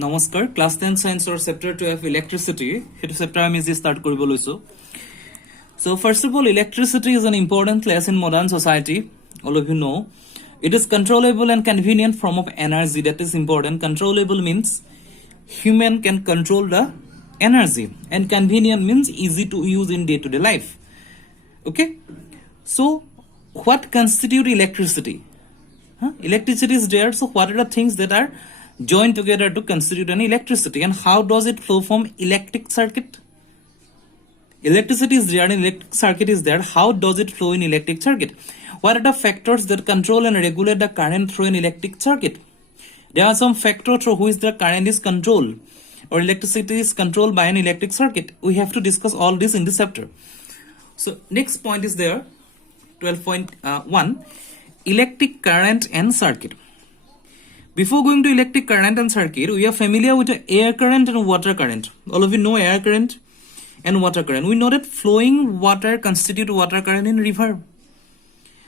নমস্কাৰ class 10 সায়েন্সৰ chapter 12 ইলেক্ট্ৰিসিটি হেতু chapter আমি যি ষ্টাৰ্ট কৰিব লৈছো so first of all electricity is an important class in modern society all of you know it is controllable and convenient form of energy that is important controllable means human can control the energy and convenient means easy to use in day to day life okay so what constitute electricity electricity is there so what are the things that are joined together to constitute an electricity and how does it flow from electric circuit electricity is there and electric circuit is there how does it flow in electric circuit what are the factors that control and regulate the current through an electric circuit there are some factors through which the current is controlled or electricity is controlled by an electric circuit we have to discuss all this in this chapter so next point is there 12.1 electric current and circuit. Before going to electric current and circuit, we are familiar with the air current and water current. All of you know air current and water current. We know that flowing water constitute water current in river.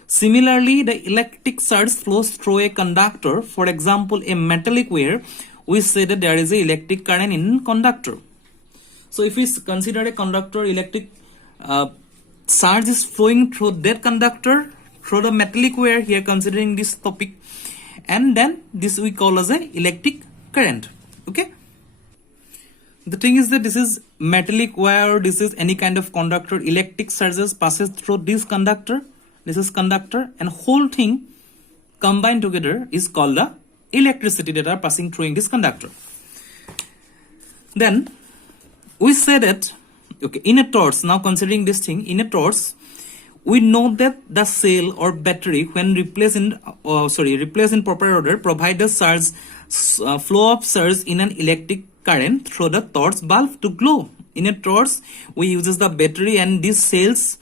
Similarly, the electric surge flows through a conductor. For example, a metallic wire, we say that there is a electric current in conductor. So if we consider a conductor, electric surge is flowing through that conductor, through the metallic wire here considering this topic and then this we call as a electric current okay the thing is that this is metallic wire this is any kind of conductor electric surges passes through this conductor and whole thing combined together is called the electricity that are passing through in this conductor then we say that okay in a torch now considering this thing in a torch we know that the cell or battery when replaced in proper order provide the surge flow of surge in an electric current through the torch bulb to glow in a torch we uses the battery and these cells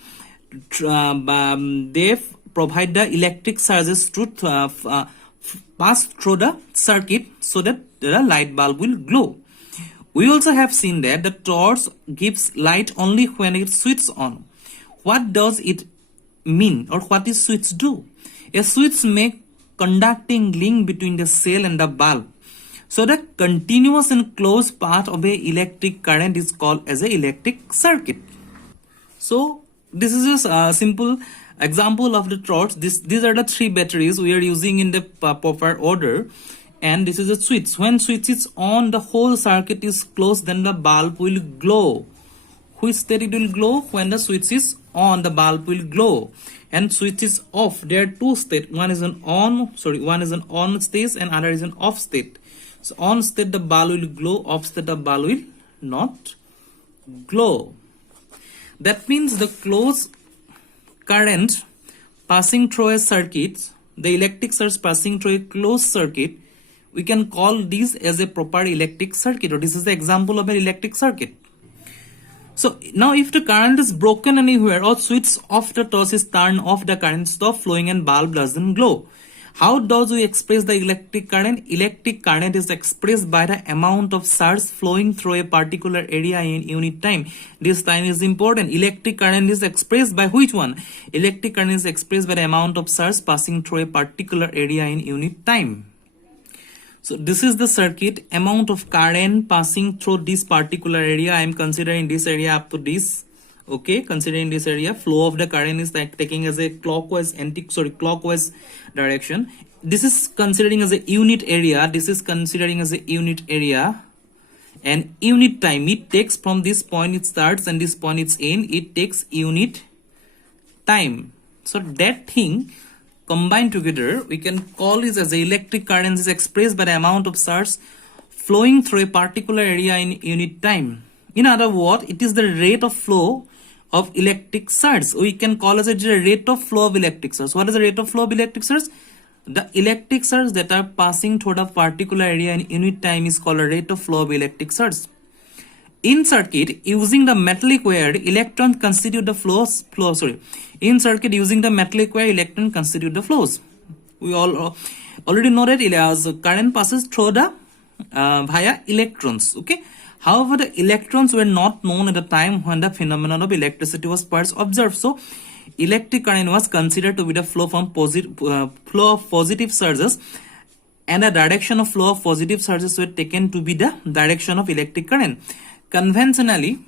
they provide the electric surges to pass through the circuit so that the light bulb will glow we also have seen that the torch gives light only when it switches on what does it mean or what is switch do a switch make conducting link between the cell and the bulb so the continuous and closed path of a electric current is called as a electric circuit so this is just a simple example of the torch these are the three batteries we are using in the proper order and this is a switch when switch is on the whole circuit is closed then the bulb will glow which state it will glow when the switch is on the bulb will glow and switch is off there are two states one is an on state and other is an off state so on state the bulb will glow off state the bulb will not glow that means the closed current passing through a circuit the electric surge passing through a closed circuit we can call this as a proper electric circuit or this is the example of an electric circuit so now if the current is broken anywhere or switch off the torch is turned off the current stop flowing and bulb doesn't glow how does we express the electric current is expressed by the amount of surge flowing through a particular area in unit time this time is important electric current is expressed by which one electric current is expressed by the amount of surge passing through a particular area in unit time so this is the circuit amount of current passing through this particular area I am considering this area up to this okay considering this area flow of the current is like taking as a clockwise direction this is considering as a unit area this is considering as a unit area and unit time it takes from this point it starts and this point it's end it takes unit time so that thing combined together we can call this as the electric current is expressed by the amount of surge flowing through a particular area in unit time in other words it is the rate of flow of electric surge we can call as a rate of flow of electric surge what is the rate of flow of electric surge the electric surge that are passing through the particular area in unit time is called a rate of flow of electric surge in circuit using the metallic wire electron constitute the in circuit using the metallic wire electron constitute the flows we all already know that current passes through the via electrons okay however the electrons were not known at the time when the phenomenon of electricity was first observed so electric current was considered to be the flow of positive surges and the direction of flow of positive charges were taken to be the direction of electric current. Conventionally,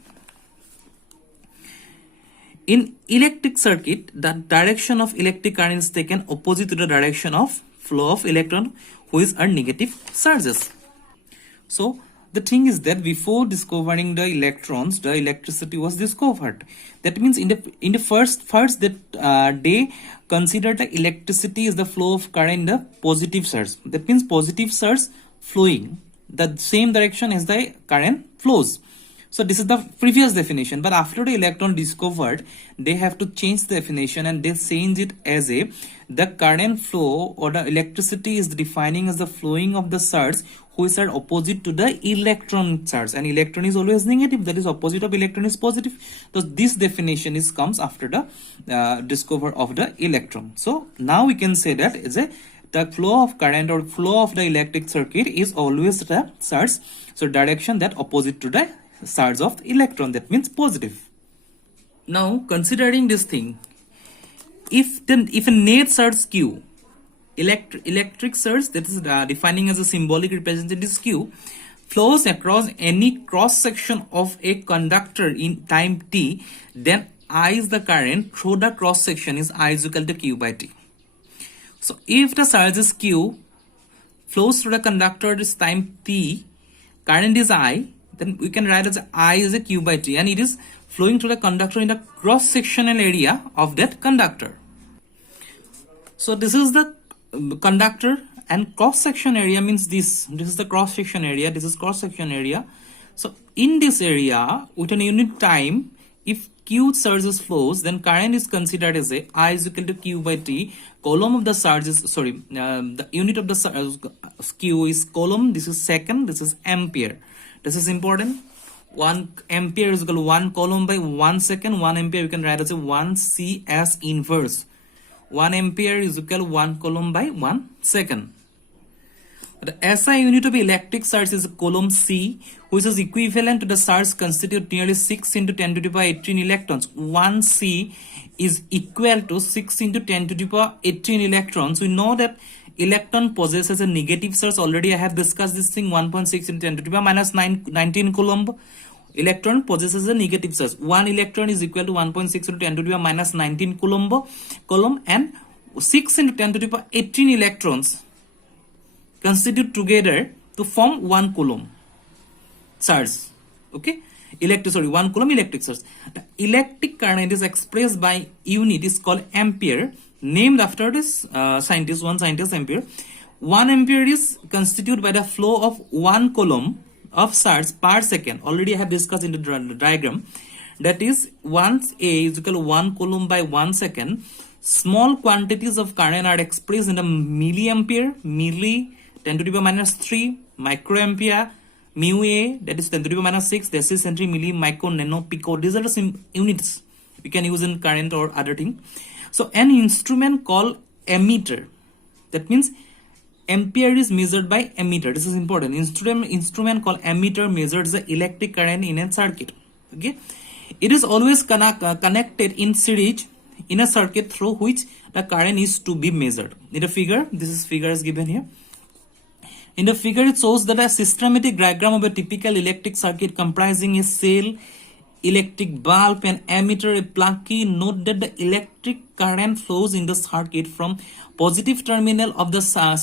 in electric circuit, the direction of electric current is taken opposite to the direction of flow of electron, which are negative charges. So the thing is that before discovering the electrons, the electricity was discovered. That means in the first that they consider the electricity is the flow of current in the positive charge. That means positive charge flowing the same direction as the current flows. So this is the previous definition, but after the electron discovered, they have to change the definition and they change it as the current flow or the electricity is defining as the flowing of the charge which are opposite to the electron charge, and electron is always negative, that is opposite of electron is positive. So this definition comes after the discovery of the electron. So now we can say that the flow of current or flow of the electric circuit is always the charge, so direction that opposite to the charge of the electron, that means positive. Now considering this thing, if a net charge q, electric charge that is defining as a symbolic representation is q, flows across any cross section of a conductor in time t, then I is the current through the cross section is I is equal to q by t. So if the charge is q, flows through the conductor this time t, current is I, then we can write as I is a q by t, and it is flowing through the conductor in the cross sectional area of that conductor. So this is the conductor, and cross section area means this is the cross section area, this is cross section area. So in this area with an unit time, if q charges flows, then current is considered as a I is equal to q by t. Coulomb of the charge is the unit of the q is coulomb, this is second, this is ampere. This is important. 1 ampere is equal to 1 coulomb by 1 second. 1 ampere you can write as a 1 CS inverse. 1 ampere is equal to 1 coulomb by 1 second. The SI unit of electric charge is coulomb C, which is equivalent to the charge constitute nearly 6 into 10 to the power 18 electrons. 1 C is equal to 6 into 10 to the power 18 electrons. We know that electron possesses a negative charge. Already I have discussed this thing. 1.6 into 10 to the power minus 19 coulomb. Electron possesses a negative charge. 1 electron is equal to 1.6 into 10 to the power minus 19 coulomb, and 6 into 10 to the power 18 electrons constitute together to form 1 coulomb charge. Okay, 1 coulomb electric charge. The electric current is expressed by unit is called ampere, named after this one scientist Ampere. 1 ampere is constituted by the flow of 1 coulomb of charge per second. Already I have discussed in the diagram. That is 1 A is equal to 1 coulomb by 1 second. Small quantities of current are expressed in the milliampere, milli, 10 to the power minus 3, microampere, mu A, that is 10 to the power minus 6, decicentenary, milli, micro, nano, pico. These are the units we can use in current or other thing. So an instrument called ammeter, that means ampere is measured by ammeter. This is important. Instrument called ammeter measures the electric current in a circuit. Okay, it is always connected in series in a circuit through which the current is to be measured. In the figure, this is figure is given here. In the figure, it shows that a systematic diagram of a typical electric circuit comprising a cell, electric bulb, and ammeter, a plug key. Note that the electric current flows in the circuit from positive terminal of the cell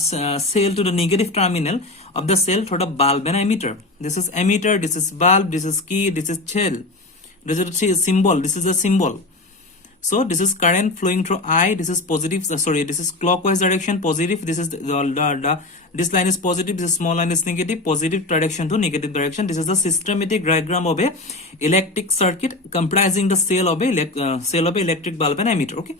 to the negative terminal of the cell through the bulb and ammeter. This is ammeter, this is bulb, this is key, this is shell. This is a symbol, this is a symbol. So this is current flowing through I, this is positive, this is clockwise direction, positive, this is this line is positive, this small line is negative, positive direction to negative direction. This is the systematic diagram of a electric circuit comprising the cell of a electric bulb and ammeter. Okay,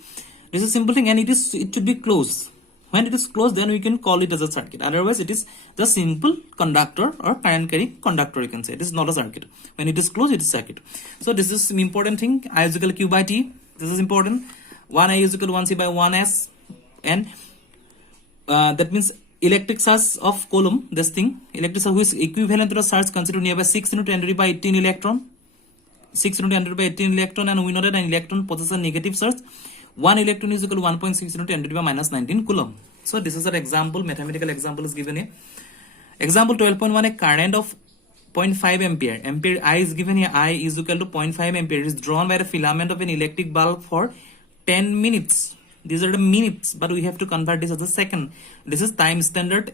this is a simple thing, and it should be closed. When it is closed, then we can call it as a circuit. Otherwise, it is the simple conductor or current carrying conductor, you can say. It is not a circuit. When it is closed, it is circuit. So this is an important thing. I is equal to Q by T. This is important. 1I is equal to 1C by 1S. And that means electric charge of coulomb, this thing, electric charge which is equivalent to the charge considered nearby 6 into 10 to the power 18 electron. 6 into 10 to the power 18 electron, and we know that an electron possesses a negative charge. 1 electron is equal to 1.6 into 10 to the power minus 19 coulomb. So this is an example, mathematical example is given here. Example 12.1, a current of 0.5 ampere. Ampere I is given here. I is equal to 0.5 ampere. It is drawn by the filament of an electric bulb for 10 minutes. These are the minutes, but we have to convert this as a second. This is time standard.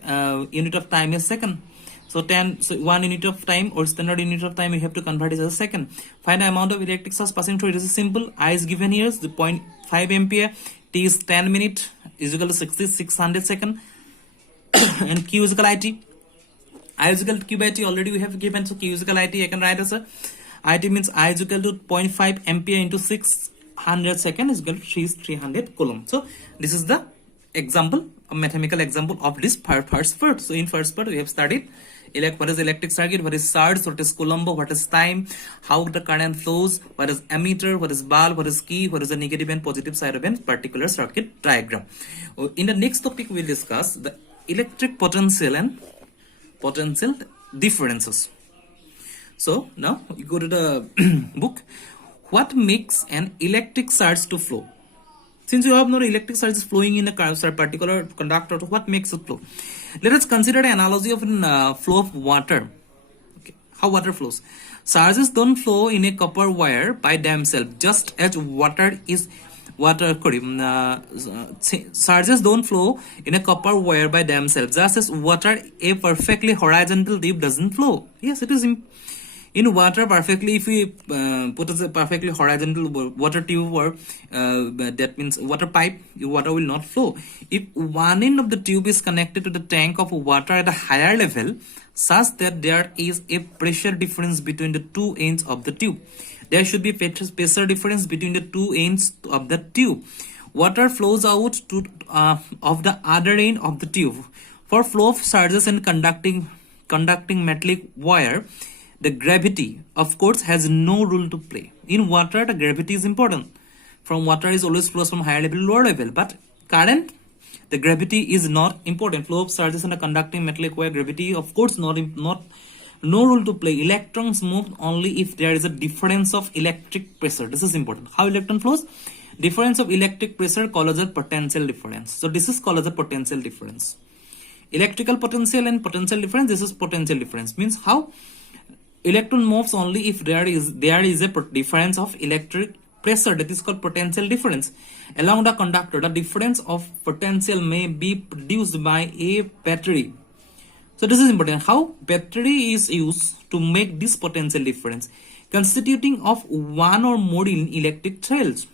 Unit of time is second. So 1 unit of time or standard unit of time, we have to convert it as a second. Find the amount of electric source passing through. It is simple. I is given here, the 0.5 ampere. T is 10 minute is equal to 600 second. And Q is equal to IT. I is equal to Q by T already we have given, so Q is equal to IT. I can write as a IT means I is equal to 0.5 ampere into 600 second is equal to 300 coulomb. So this is the example, a mathematical example of this first part. So in first part we have studied what is electric circuit, what is charge, what is coulomb, what is time, how the current flows, what is ammeter, what is bulb, what is key, what is the negative and positive side of a particular circuit diagram. In the next topic we will discuss the electric potential and potential differences. So now you go to the book. What makes an electric surge to flow? Since you have no electric surge is flowing in a particular conductor, what makes it flow? Let us consider the analogy of a flow of water. Okay. How water flows? Surges don't flow in a copper wire by themselves, just as surges don't flow in a copper wire by themselves, just as water, a perfectly horizontal tube doesn't flow. Yes, it is in water perfectly. If we put as a perfectly horizontal water tube or that means water pipe, water will not flow. If one end of the tube is connected to the tank of water at a higher level, such that there is a pressure difference between the two ends of the tube, there should be pressure difference between the two ends of the tube. Water flows out of the other end of the tube. For flow of charges and conducting metallic wire, the gravity, of course, has no role to play. In water, the gravity is important. From water is always flows from higher level to lower level. But current, the gravity is not important. Flow of charges and a conducting metallic wire, gravity, of course, no role to play. Electrons move only if there is a difference of electric pressure. This is important. How electron flows? Difference of electric pressure called as a potential difference. So this is called as a potential difference. Electrical potential and potential difference. This is potential difference. Means how electron moves only if there is a difference of electric pressure, that is called potential difference. Along the conductor, the difference of potential may be produced by a battery. So this is important. How battery is used to make this potential difference, constituting of one or more electric cells.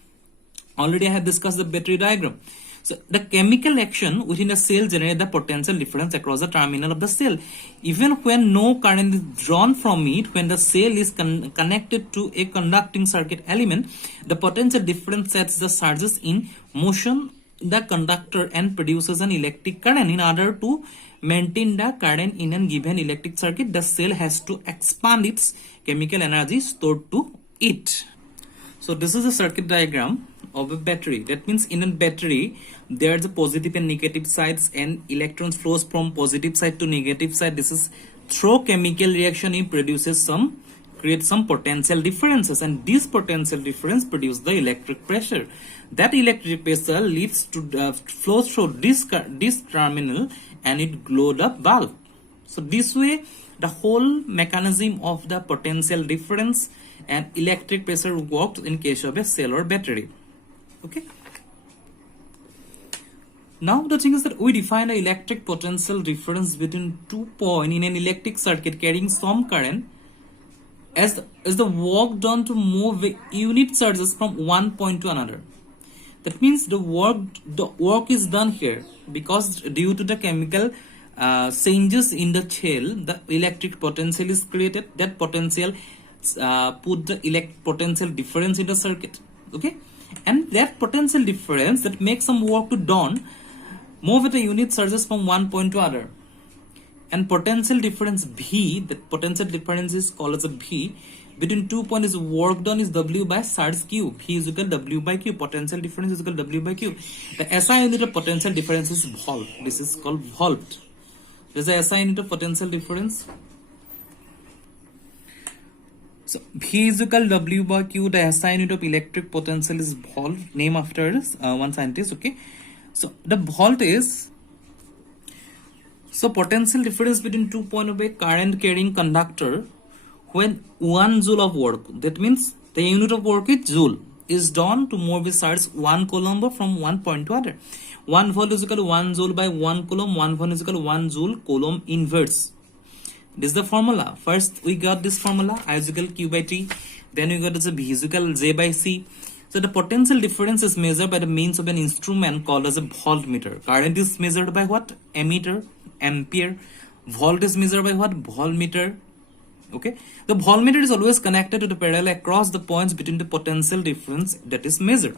Already I have discussed the battery diagram. So the chemical action within a cell generates the potential difference across the terminal of the cell. Even when no current is drawn from it, when the cell is connected to a conducting circuit element, the potential difference sets the charges in motion in the conductor and produces an electric current. In order to maintain the current in a given electric circuit, the cell has to expand its chemical energy stored to it. So this is a circuit diagram of a battery. That means in a battery there is a positive and negative sides, and electrons flows from positive side to negative side. This is through chemical reaction it creates some potential differences, and this potential difference produce the electric pressure. That electric pressure leads to flows through this terminal and it glow the bulb. So this way the whole mechanism of the potential difference and electric pressure works in case of a cell or battery. Okay. Now the thing is that we define the electric potential difference between 2 points in an electric circuit carrying some current as the work done to move unit charges from one point to another. That means the work is done here because due to the chemical changes in the shell, the electric potential is created. That potential put the potential difference in the circuit. Okay, and that potential difference that makes some work to done move the unit charges from one point to other. And potential difference V, that potential difference is called as a V, between 2 points is work done is W by charge Q. V is equal to W by Q. Potential difference is equal to W by Q. The SI unit of potential difference is volt. This is called volt. This is the SI unit of potential difference. So V is equal to W by Q. The SI unit of electric potential is volt, name after one scientist. Okay. So the volt is So potential difference between 2 point of a current carrying conductor when 1 joule of work, that means the unit of work is joule, is done to move a charge 1 coulomb from one point to other. 1 volt is equal to 1 joule by 1 coulomb, 1 volt is equal to 1 joule coulomb inverse. This is the formula. First we got this formula, I is equal Q by T, then we got this V is equal J by C. So the potential difference is measured by the means of an instrument called as a voltmeter. Current is measured by what? Ammeter, ampere. Volt is measured by what? Voltmeter. Okay, the voltmeter is always connected to the parallel across the points between the potential difference that is measured.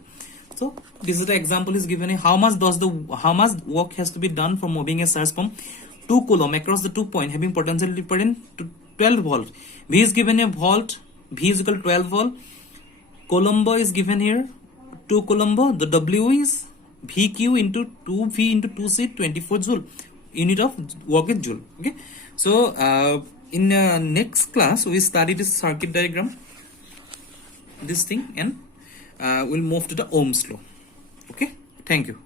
So this is the example is given. How much work has to be done for moving a charge from 2 coulomb across the 2 point having potential difference to 12 volt. V is given a volt, V is equal to 12 volt. Coulomb is given here, 2 coulomb. The W is VQ into 2V into 2C, 24 joule. Unit of work is joule. Okay, so in next class we study this circuit diagram, this thing, and we'll move to the Ohm's law. Okay, thank you.